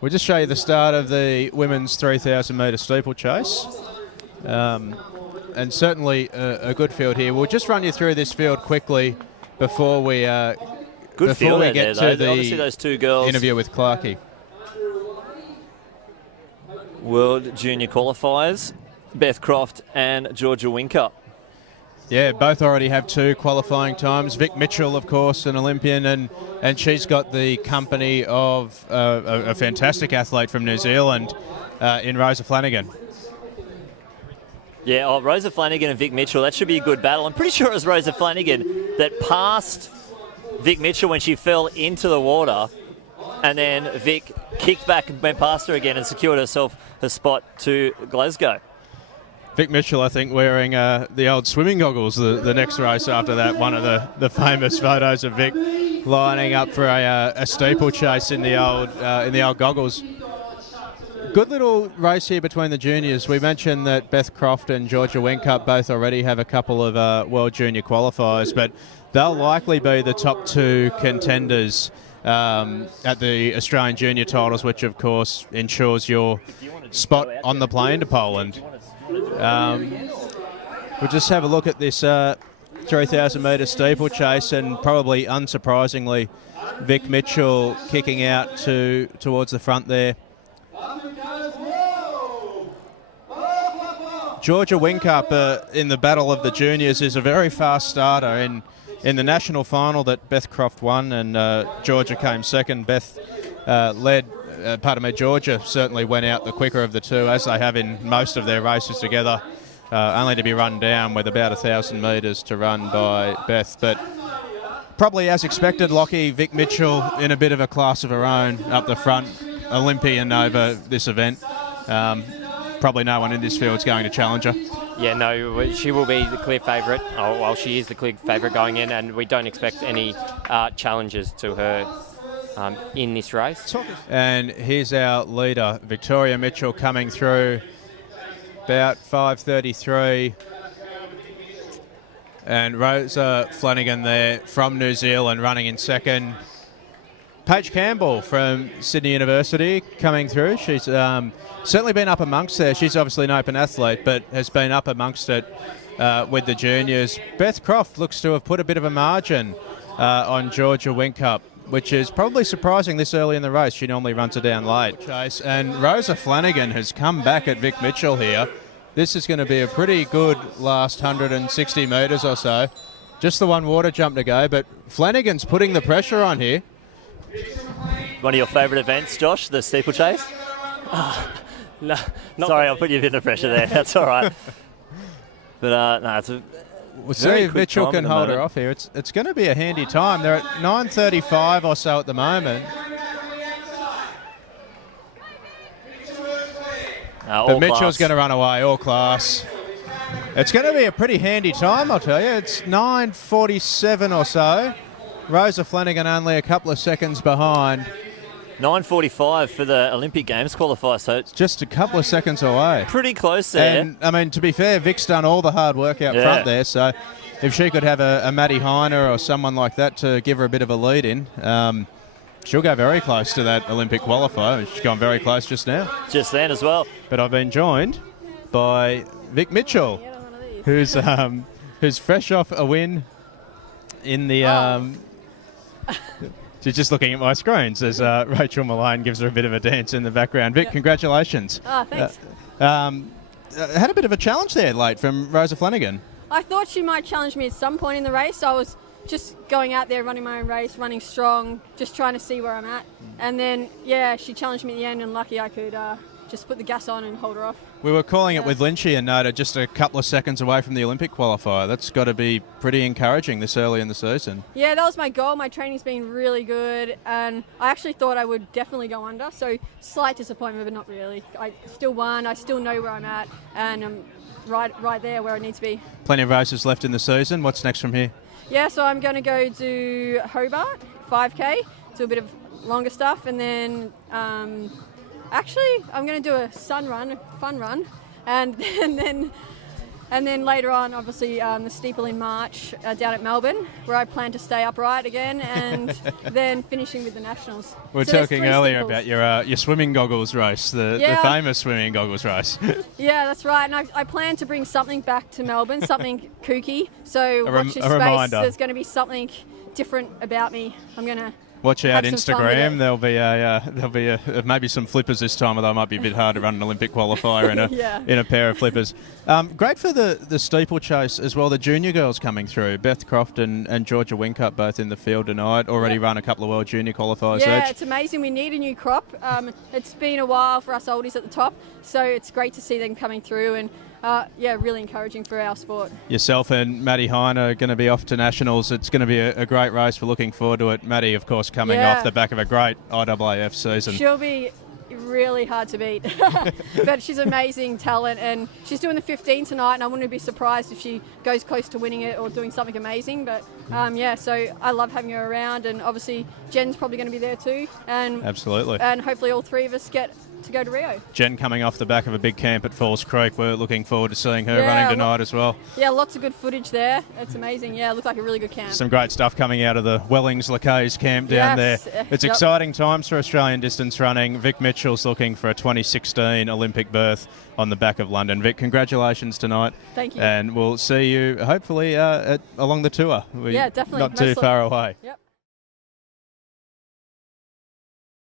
We'll just show you the start of the women's 3,000-metre steeplechase. And certainly a good field here. We'll just run you through this field quickly before we get to the obviously those two girls interview with Clarkey. World Junior qualifiers, Beth Croft and Georgia Winker. Yeah, both already have 2 qualifying times. Vic Mitchell, of course, an Olympian, and she's got the company of a fantastic athlete from New Zealand in Rosa Flanagan. Yeah, Rosa Flanagan and Vic Mitchell, that should be a good battle. I'm pretty sure it was Rosa Flanagan that passed Vic Mitchell when she fell into the water, and then Vic kicked back and went past her again and secured herself a spot to Glasgow. Vic Mitchell, I think, wearing the old swimming goggles the next race after that. One of the famous photos of Vic lining up for a steeplechase in the old goggles. Good little race here between the juniors. We mentioned that Beth Croft and Georgia Wincup both already have a couple of World Junior qualifiers, but they'll likely be the top 2 contenders at the Australian Junior titles, which of course ensures your spot on the plane to Poland. We'll just have a look at this 3,000-metre steeplechase, and probably unsurprisingly, Vic Mitchell kicking out towards the front there. Georgia Wincup in the battle of the juniors is a very fast starter. In the national final that Beth Croft won and Georgia came second, Beth Georgia certainly went out the quicker of the 2, as they have in most of their races together, only to be run down with about 1,000 metres to run by Beth. But probably as expected, Lockie, Vic Mitchell in a bit of a class of her own up the front, Olympian over this event. Probably no one in this field is going to challenge her. Yeah, no, she will be the clear favourite. Oh, well, she is the clear favourite going in, and we don't expect any challenges to her in this race. And here's our leader, Victoria Mitchell, coming through about 5:33. And Rosa Flanagan there from New Zealand running in second. Paige Campbell from Sydney University coming through. She's certainly been up amongst there. She's obviously an open athlete, but has been up amongst it with the juniors. Beth Croft looks to have put a bit of a margin on Georgia Wincup, which is probably surprising this early in the race. She normally runs her down late. And Rosa Flanagan has come back at Vic Mitchell here. This is going to be a pretty good last 160 metres or so. Just the one water jump to go, but Flanagan's putting the pressure on here. One of your favourite events, Josh, the steeplechase? No, sorry, I'll put you a bit of pressure there. That's all right. But no, it's a we'll see if Mitchell can hold her off here. It's going to be a handy time. They're at 9:35 or so at the moment. But Mitchell's going to run away, all class. It's going to be a pretty handy time, I'll tell you. It's 9:47 or so. Rosa Flanagan only a couple of seconds behind. 9:45 for the Olympic Games qualifier, so it's just a couple of seconds away. Pretty close there. And, I mean, to be fair, Vic's done all the hard work out front there, so if she could have a Maddie Heiner or someone like that to give her a bit of a lead in, she'll go very close to that Olympic qualifier. She's gone very close just now. Just then as well. But I've been joined by Vic Mitchell, who's fresh off a win in the... She's just looking at my screens as Rachel Malone gives her a bit of a dance in the background. Vic, congratulations. Oh, thanks. Had a bit of a challenge there late from Rosa Flanagan. I thought she might challenge me at some point in the race. I was just going out there, running my own race, running strong, just trying to see where I'm at. And then, she challenged me at the end, and lucky I could just put the gas on and hold her off. We were calling it with Lynchy and Noda just a couple of seconds away from the Olympic qualifier. That's got to be pretty encouraging this early in the season. Yeah, that was my goal. My training's been really good, and I actually thought I would definitely go under, so slight disappointment, but not really. I still won. I still know where I'm at, and I'm right there where I need to be. Plenty of races left in the season. What's next from here? Yeah, so I'm going to go to Hobart, 5K, do a bit of longer stuff, and then... actually, I'm going to do a fun run, and then And then later on, obviously, the steeple in March down at Melbourne, where I plan to stay upright again, and then finishing with the Nationals. We were So there's talking 3 earlier steeples. about your swimming goggles race, the Yeah. famous swimming goggles race. Yeah, that's right. And I plan to bring something back to Melbourne, something kooky. So watch this a space. reminder. There's going to be something different about me. I'm going to Watch out have some fun with Instagram. it. There'll be maybe some flippers this time, although it might be a bit hard to run an Olympic qualifier in a Yeah. in a pair of flippers. Great for the steeplechase as well. The junior girls coming through. Beth Croft and Georgia Whincup both in the field tonight. Already run a couple of World Junior qualifiers Yeah, each. it's amazing. We need a new crop. It's been a while for us oldies at the top, so it's great to see them coming through, and really encouraging for our sport. Yourself and Maddie Hine are going to be off to Nationals. It's going to be a great race. We're looking forward to it. Maddie, of course, coming Yeah. off the back of a great IAAF season. She'll be really hard to beat, but she's amazing talent, and she's doing the 15 tonight, and I wouldn't be surprised if she goes close to winning it or doing something amazing. But so I love having her around, and obviously Jen's probably going to be there too, and Absolutely. and hopefully all 3 of us get to go to Rio. Jen coming off the back of a big camp at Falls Creek. We're looking forward to seeing her Yeah, running tonight as well. Yeah, lots of good footage there. It's amazing. Yeah, it looked like a really good camp. Some great stuff coming out of the Wellings-Lacaze camp down Yes, there. It's yep. exciting times for Australian distance running. Vic Mitchell's looking for a 2016 Olympic berth on the back of London. Vic, congratulations tonight. Thank you. And we'll see you hopefully along the tour. Yeah, definitely. Not too Mostly. far away. Yep.